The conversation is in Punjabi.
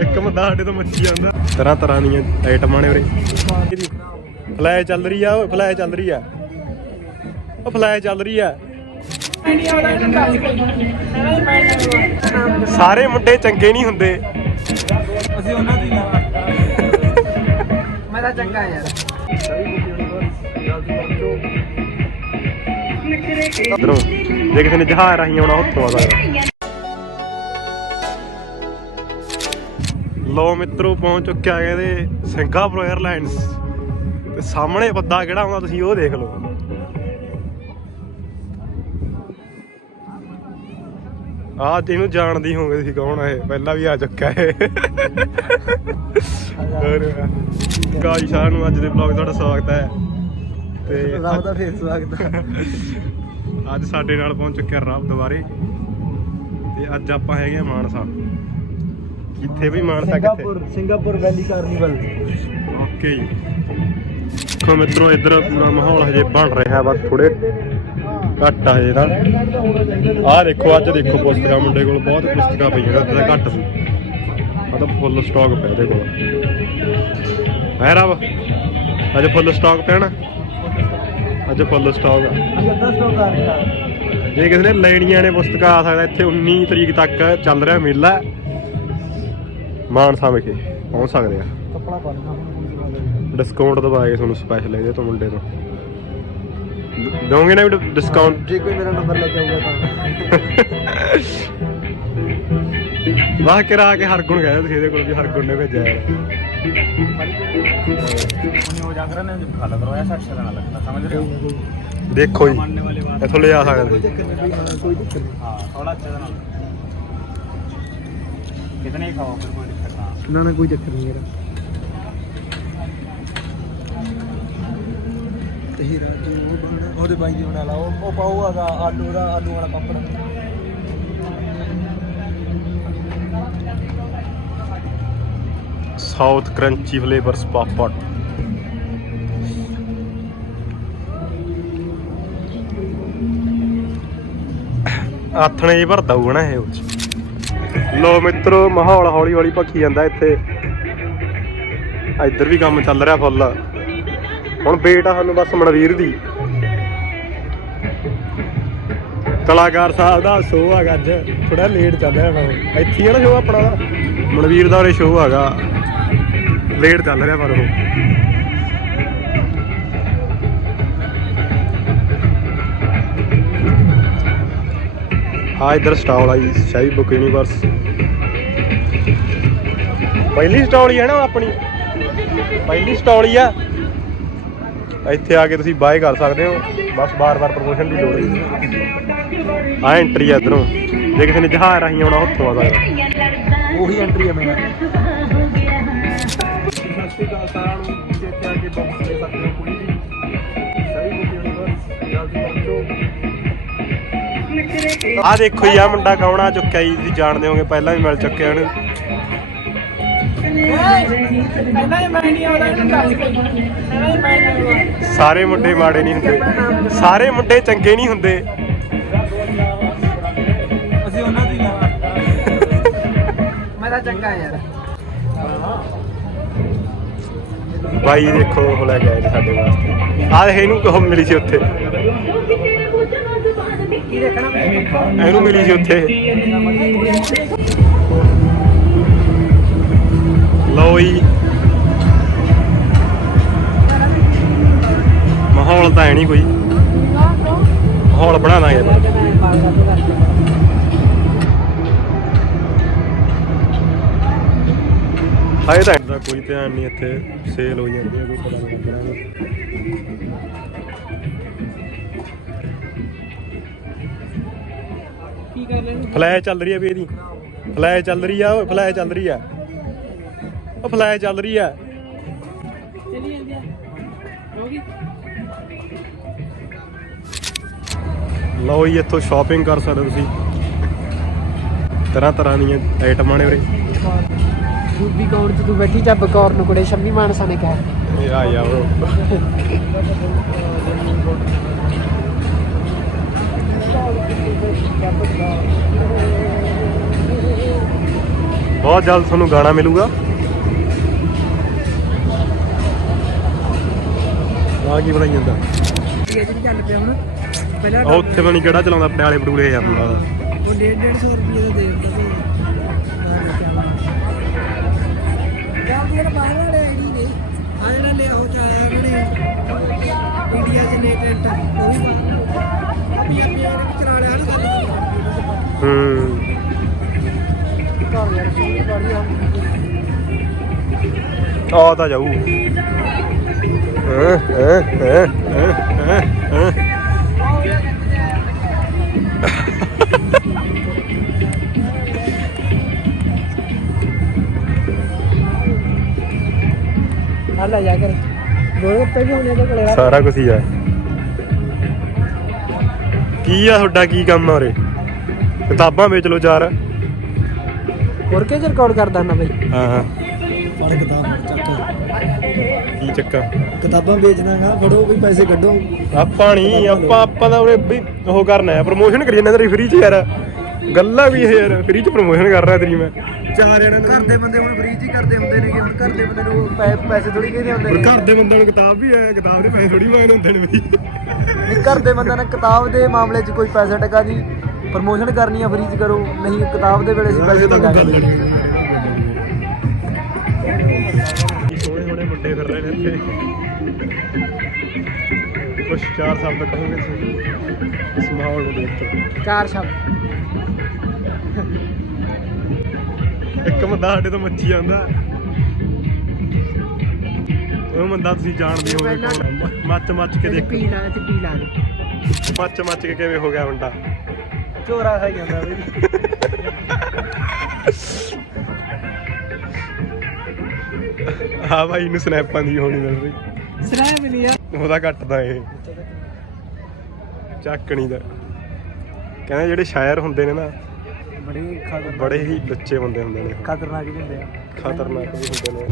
ਇੱਕ ਬੰਦਾ ਸਾਡੇ ਤੋਂ ਮੱਛੀ ਜਾਂਦਾ। ਤਰ੍ਹਾਂ ਤਰ੍ਹਾਂ ਦੀਆਂ ਆਈਟਮਾਂ ਨੇ ਉਰੇ। ਫਲੈ ਚੱਲ ਰਹੀ ਆ ਓਏ ਫਲੈ ਚੱਲ ਰਹੀ ਆ। ਉਹ ਫਲੈ ਚੱਲ ਰਹੀ ਆ। ਸਾਰੇ ਮੁੰਡੇ ਚੰਗੇ ਨਹੀਂ ਹੁੰਦੇ। ਅਸੀਂ ਉਹਨਾਂ ਦੀ ਮੈਂ ਤਾਂ ਚੰਗਾ ਯਾਰ। ਉਧਰੋਂ ਜੇ ਕਿਸੇ ਨੇ ਜਹਾਜ਼ ਰਾਹੀਂ ਆਉਣਾ ਉੱਥੋਂ ਆ ਸਕਦਾ। ਲੋ ਮਿੱਤਰੋ ਪਹੁੰਚ ਚੁੱਕਿਆ ਇਹਦੇ ਸਿੰਗਾਪੁਰ 에ਅਰਲਾਈਨਸ ਤੇ ਸਾਹਮਣੇ ਬੰਦਾ ਕਿਹੜਾ ਆਉਂਦਾ ਤੁਸੀਂ ਉਹ ਦੇਖ ਲਓ। ਆ ਜਿਹਨੂੰ ਜਾਣਦੀ ਹੋਵੇ ਤੁਸੀਂ ਕੌਣ ਹੈ ਪਹਿਲਾਂ ਵੀ ਆ ਚੁੱਕਾ ਹੈ ਗਾਈ ਸਾਰਿਆਂ ਨੂੰ ਅੱਜ ਦੇ ਵਲੌਗ ਤੁਹਾਡਾ ਸਵਾਗਤ ਹੈ। ਤੇ ਰੱਬ ਦਾ ਫੇਰ ਸਵਾਗਤ ਅੱਜ ਸਾਡੇ ਨਾਲ ਪਹੁੰਚ ਚੁੱਕਿਆ ਰੱਬ ਦੁਬਾਰੇ ਤੇ ਅੱਜ ਆਪਾਂ ਹੈਗੇ ਮਾਨਸਾ। ਕਿੱਥੇ ਵੀ ਮਾਨਸਾ ਕਿੱਥੇ? Singapore Singapore valley carnival. Okay ji. ਦੇਖੋ ਮਿੱਤਰੋ ਇੱਧਰ ਪੂਰਾ ਮਾਹੌਲ ਹਜੇ ਬਣ ਰਿਹਾ ਬਸ ਥੋੜੇ ਘੱਟ ਆ ਹਜੇ ਤਾਂ। ਆਹ ਦੇਖੋ ਅੱਜ ਦੇਖੋ ਪੁਸਤਕਾਂ ਮੁੰਡੇ ਕੋਲ ਬਹੁਤ ਪੁਸਤਕਾਂ ਪਈਆਂ ਨੇ ਅੱਧਾ ਘੱਟ ਸੀ। ਤਾਂ ਫੁੱਲ ਸਟਾਕ ਪਿਆ ਇਹਦੇ ਕੋਲ। ਹੈ ਰਬ ਅੱਜ ਫੁੱਲ ਸਟਾਕ ਨਾ? ਅੱਜ ਫੁੱਲ ਸਟਾਕ ਆ। ਅੱਧਾ ਸਟਾਕ ਆ ਰਿਹਾ। ਜੇ ਕਿਸੇ ਨੇ ਲੈਣੀਆਂ ਨੇ ਪੁਸਤਕਾਂ ਆ ਸਕਦਾ ਇੱਥੇ 19 ਤਰੀਕ ਤੱਕ ਚੱਲ ਰਿਹਾ ਮੇਲਾ। ਮਾਨਸਾ ਵਿਖੇ ਪਹੁੰਚ ਸਕਦੇ ਆ। ਕੱਪੜਾ ਪਾਣਾ ਡਿਸਕਾਊਂਟ ਦਵਾਏ ਤੁਹਾਨੂੰ ਸਪੈਸ਼ਲ ਇਹਦੇ ਤੋਂ ਮੁੰਡੇ ਤੋਂ। ਦੋਗੇ ਨਾ ਵੀ ਡਿਸਕਾਊਂਟ ਜੇ ਕੋਈ ਮੇਰਾ ਨੰਬਰ ਲੈ ਜਾਊਗਾ ਤਾਂ। ਵਾਹ ਕਰਾ ਕੇ ਹਰਗੁਣ ਗਿਆ ਤੁਸੀਂ ਇਹਦੇ ਕੋਲ ਵੀ ਹਰਗੁਣ ਨੇ ਭੇਜਿਆ ਹੈ ਉਹ ਜਾ ਕਰ ਨੇ ਖਾਲਾ ਕਰਵਾਇਆ 60 ਦਾ ਨਾ ਲੱਗਦਾ ਸਮਝ ਰਹੇ ਹੋ? ਦੇਖੋ ਜੀ ਇਥੋਂ ਲੈ ਆ ਸਕਦੇ ਹਾਂ ਥੋੜਾ ਅੱਛਾ ਨਾਲ। ਕਿਤਨੇ ਖਾਓ ਫਿਰ ਕੋਈ ਨਾ ਨਾ ਕੋਈ ਚੱਕਰ ਨਹੀਂ ਯਾਰ ਤੇਹੀ ਰਾਤ ਨੂੰ ਉਹ ਬਣਾ ਉਹਦੇ ਬਾਈ ਦੀ ਬਣਾ ਲਾ ਉਹ ਪਾਉਗਾ ਆਲੂ ਦਾ ਆਲੂ ਵਾਲਾ papad. South crunchy flavours papad ਆਥਣੇ ਹੀ ਭਰਦਾ ਹੋਣਾ ਇਹ ਉਹ ਲੋ ਮਿੱਤਰੋ, ਮਾਹੌਲ ਹੌਲੀ ਹੌਲੀ ਭੱਖੀ ਜਾਂਦਾ ਇੱਥੇ। ਇੱਧਰ ਵੀ ਕੰਮ ਚੱਲ ਰਿਹਾ ਫੁੱਲ। ਹੁਣ ਵੇਟ ਆ ਸਾਨੂੰ ਬਸ ਮਨਵੀਰ ਦੀ। ਕਲਾਕਾਰ ਸਾਹਿਬ ਦਾ ਸ਼ੋਅ ਹੈਗਾ ਅੱਜ। ਥੋੜਾ ਲੇਟ ਚੱਲ ਰਿਹਾ ਹੁਣ ਇੱਥੇ ਹੀ ਆ ਨਾ ਸ਼ੋਅ ਆਪਣਾ? ਮਨਵੀਰ ਦਾ ਉਰੇ ਸ਼ੋਅ ਹੈਗਾ ਲੇਟ ਚੱਲ ਰਿਹਾ ਪਰ ਉਹ। ਆ ਇਧਰ ਸਟਾਲ ਆਈ ਸ਼ਾਹੀ ਬੁੱਕ ਯੂਨੀਵਰਸ। ਪਹਿਲੀ ਸਟਾਲ ਹੀ ਹੈ ਨਾ ਆਪਣੀ? ਪਹਿਲੀ ਸਟਾਲ ਹੀ ਆ। ਇੱਥੇ ਆ ਕੇ ਤੁਸੀਂ ਬਾਏ ਕਰ ਸਕਦੇ ਹੋ। ਬਸ ਬਾਰ-ਬਾਰ ਪ੍ਰਮੋਸ਼ਨ ਦੀ ਲੋੜ ਨਹੀਂ। ਆ ਐਂਟਰੀ ਆ ਇਧਰੋਂ। ਜੇ ਕਿਸੇ ਨੇ ਜਹਾਜ਼ ਰਾਹੀਂ ਆਉਣਾ ਉੱਥੋਂ ਆ ਸਕਦਾ। ਉਹੀ ਐਂਟਰੀ ਹੈ ਮੇਰਾ। ਸਤਿ ਸ਼੍ਰੀ ਅਕਾਲ ਸਾਰਿਆਂ ਨੂੰ। ਆ ਦੇਖੋ ਆ ਮੁੰਡਾ ਕੌਣ ਆ ਚੁੱਕਿਆ ਜੀ? ਤੁਸੀਂ ਜਾਣਦੇ ਹੋਗੇ ਪਹਿਲਾਂ ਵੀ ਮਿਲ ਚੁੱਕੇ ਹਨ ਸਾਰੇ ਮੁੰਡੇ ਮਾੜੇ ਨਹੀਂ ਹੁੰਦੇ। ਸਾਰੇ ਮੁੰਡੇ ਚੰਗੇ ਨਹੀਂ ਹੁੰਦੇ। ਅਸੀਂ ਉਹਨਾਂ ਦੀ ਮੈਂ ਤਾਂ ਚੰਗਾ ਯਾਰ। ਬਾਈ ਦੇਖੋ ਉਹ ਲੈ ਨੇ ਸਾਡੇ ਵਾਸਤੇ। ਆ ਦੇਖ ਇਹਨੂੰ ਕਹੋ ਮਿਲੀ ਸੀ ਉੱਥੇ? ਇਹਨੂੰ ਮਿਲੀ ਸੀ ਉੱਥੇ। ਲਓ ਜੀ। ਮਾਹੌਲ ਤਾਂ ਹੈ ਨਹੀਂ ਕੋਈ। ਮਾਹੌਲ ਬਣਾ ਦਾਂਗੇ ਹਾਏ ਤਾਂ ਕੋਈ ਧਿਆਨ ਨਹੀਂ ਇੱਥੇ। ਸੇਲ ਹੋ ਜਾਂਦੀ ਹੈ, ਕੋਈ ਪਤਾ ਨਹੀਂ ਕੀ ਕਰ ਲੈਣੀ ਫਲੈ ਚੱਲ ਰਹੀ ਹੈ ਵੀ ਇਹਦੀ। ਫਲੈ ਚੱਲ ਰਹੀ ਆ ਓਏ ਫਲੈ ਚੱਲ ਰਹੀ ਆ। ਉਹ ਫਲੈ ਚੱਲ ਰਹੀ ਆ। ਚਲੀ ਜਾਂਦੀ ਆ। ਲਓ ਜੀ ਇੱਥੋਂ ਸ਼ਾਪਿੰਗ ਕਰ ਸਕਦੇ ਤੁਸੀਂ। ਤਰ੍ਹਾਂ ਤਰ੍ਹਾਂ ਦੀਆਂ ਆਈਟਮਾਂ ਨੇ ਉਰੇ ਰੂਬੀ ਕੌਰ ਤੂੰ ਬੈਠੀ ਚੱਬ ਕੌਰ ਨੂੰ ਕੁੜੇ ਸ਼ੰਮੀ ਮਾਨਸਾ ਨੇ ਕਿਹਾ। ਆ ਯਾ ਬ్రో ਬਹੁਤ ਜਲਦ ਤੁਹਾਨੂੰ ਗਾਣਾ ਮਿਲੂਗਾ। ਆ ਕੀ ਬਣਾਈ ਜਾਂਦਾ? ਇਹ ਜਿਹੜੀ ਚੱਲ ਪਿਆ ਹੁਣ ਪਹਿਲਾਂ ਉੱਥੇ ਨੀ ਕਿਹੜਾ ਚਲਾਉਂਦਾ ਪਟਿਆਲੇ ਪਟੂਲੇ ਜਾਂ ਮੁੰਡਾ ਦਾ ਉਹ 1.5 ਰੁਪਏ ਦਾ ਦੇ ਦਿੰਦਾ ਤੇ ਚੱਲ ਜਿਹੜਾ ਬਾਹਰ ਵਾਲੇ ਆਈਡੀ ਨੇ ਆ ਜਿਹੜਾ ਲਿਆ ਹੋ ਚਾਇਆ ਉਹਨੇ ਇੰਡੀਆ ਚ ਨੇ ਟੈਂਟ ਉਹ ਵੀ ਬਾਹਰ। ਵੀ ਆਪਣੇ ਇਹਨੇ ਚਲਾ ਲਿਆ ਨਾ ਗੱਲ ਹੂੰ। ਘਰ ਯਾਰ ਬੜੀ ਆ ਤਾਂ ਜਾਊ। ਹੈਂ, ਹੈਂ, ਹੈਂ, ਹੈਂ, ਹੈਂ, ਹੈਂ। ਆ ਲੈ ਜਾ ਕਰ ਗੋਲ ਗੱਪੇ ਵੀ ਹੋਣੇ ਤੇ ਕੋਲੇ ਸਾਰਾ ਕੁਝ ਹੀ ਆ। ਕੀ ਆ ਤੁਹਾਡਾ ਕੀ ਕੰਮ ਆ ਉਰੇ? ਕਿਤਾਬਾਂ ਵੇਚ ਲਓ ਚਾਰ ਹੋਰ ਕੇ ਰਿਕਾਰਡ ਕਰਦਾ ਨਾ ਬਈ ਹਾਂ ਹਾਂ। ਫੜ ਕਿਤਾਬ ਚੱਕ ਕੀ ਚੱਕਾ ਕਿਤਾਬਾਂ ਵੇਚਣਾਗਾ ਫੜੋ ਵੀ ਪੈਸੇ ਕੱਢੋ। ਆਪਾਂ ਨਹੀਂ ਆਪਾਂ ਆਪਾਂ ਦਾ ਉਰੇ ਵੀ ਉਹ ਕਰਨਾ ਹੈ ਪ੍ਰੋਮੋਸ਼ਨ ਕਰੀ ਜਾਂਦਾ ਤੇਰੀ ਫ੍ਰੀ ਚ ਯਾਰ। ਗੱਲਾਂ ਵੀ ਇਹ ਯਾਰ ਫ੍ਰੀ ਚ ਪ੍ਰੋਮੋਸ਼ਨ ਕਰ ਰਿਹਾ ਤੇਰੀ ਮੈਂ। ਚਾਰ ਜਣਾਂ ਨੂੰ ਘਰ ਦੇ ਬੰਦੇ ਹੁਣ ਫ੍ਰੀ ਹੀ ਕਰਦੇ ਹੁੰਦੇ ਨੇ ਕਿ ਹੁਣ ਘਰ ਦੇ ਬੰਦੇ ਨੂੰ ਪੈ- ਪੈਸੇ ਥੋੜੀ ਕਹਿੰਦੇ ਹੁੰਦੇ ਪਰ ਨੇ ਘਰ ਦੇ ਬੰਦਿਆਂ ਨੂੰ ਕਿਤਾਬ ਵੀ ਹੈ ਕਿਤਾਬ ਦੇ ਪੈਸੇ ਥੋੜੀ ਮੰਗਦੇ ਹੁੰਦੇ ਨੇ ਬਈ ਨਹੀਂ ਘਰ ਦੇ ਬੰਦਿਆਂ ਨੇ ਕਿਤਾਬ ਦੇ ਮਾਮਲੇ 'ਚ ਕੋਈ ਪੈਸਾ ਟਕਾ ਨਹੀਂ। ਪ੍ਰਮੋਸ਼ਨ ਕਰਨੀ ਆ ਫ੍ਰੀ 'ਚ ਕਰੋ। ਨਹੀਂ ਕਿਤਾਬ ਦੇ ਵੇਲੇ ਅਸੀਂ ਪੈਸੇ ਤਾਂ ਮੰਗਾ ਗੱਲ ਕੇ ਨਹੀਂ। ਸੋਹਣੇ ਸੋਹਣੇ ਮੁੰਡੇ ਫਿਰ ਰਹੇ ਨੇ ਇੱਥੇ। ਕੁਛ ਚਾਰ ਸ਼ਬਦ ਕਹੋਗੇ ਤੁਸੀਂ ਇਸ ਮਾਹੌਲ ਨੂੰ ਦੇਖ ਕੇ। ਚਾਰ ਸ਼ਬਦ ਇੱਕ ਬੰਦਾ ਸਾਡੇ ਤੋਂ ਮੱਛੀ ਆਂਦਾ ਉਹ ਬੰਦਾ ਤੁਸੀਂ ਜਾਣਦੇ ਆ। ਮੱਚ ਮੱਚ ਕੇ ਦੇਖ। ਪੀ ਲਾ ਤੇ ਪੀ ਲਾ ਦੇ। ਮੱਚ ਮੱਚ ਕੇ ਕਿਵੇਂ ਹੋ ਗਿਆ ਮੁੰਡਾ? ਝੋਰਾ ਖਾਈ ਜਾਂਦਾ ਬਈ। ਹਾਂ ਭਾਈ ਨੂੰ ਸਨੈਪਾਂ ਦੀ ਹੋਣੀ ਮਿਲ ਰਹੀ ਸਲਾਹ ਮਿਲੀ ਆ। ਉਹਦਾ ਕੱਟਦਾ ਇਹ। ਚੱਕਣੀ ਦਾ। ਕਹਿੰਦੇ ਜਿਹੜੇ ਸ਼ਾਇਰ ਹੁੰਦੇ ਨੇ ਨਾ ਬੜੀ ਖਤਰਨਾਕ ਬੜੇ ਹੀ ਲੁੱਚੇ ਬੰਦੇ ਹੁੰਦੇ ਨੇ। ਖਤਰਨਾਕ ਵੀ ਹੁੰਦੇ ਆ। ਖਤਰਨਾਕ ਵੀ ਹੁੰਦੇ ਨੇ।